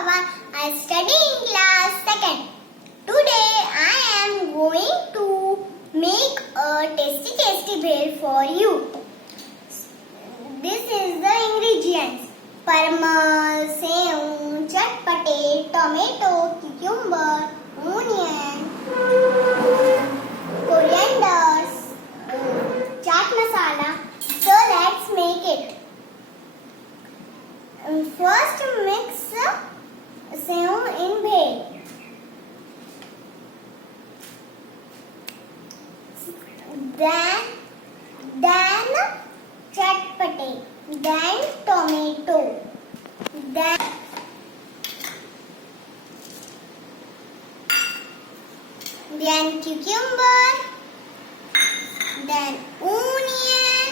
Pawan. I study in class 2nd. Today I am going to make a tasty bhel for you. This is the ingredients. Parmal, sev, chatpate, tomato, cucumber, onion, coriander, chaat masala. So let's make it. First mix sev in bhel. Then chatpate, then tomato, then cucumber, then onion,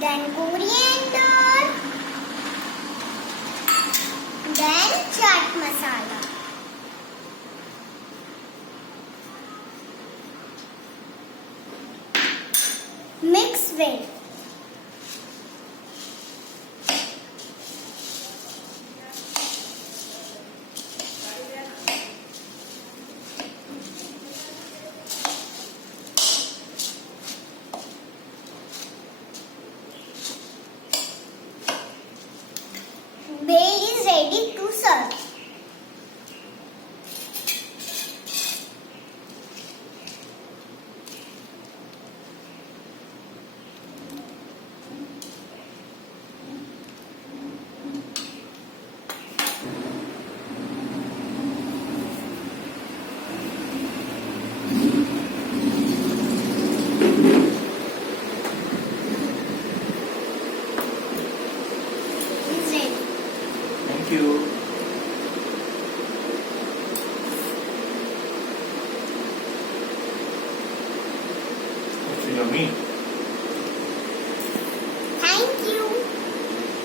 then coriander, then chaat masala. Mix well. Bhel is ready to serve. Thank you. It's yummy.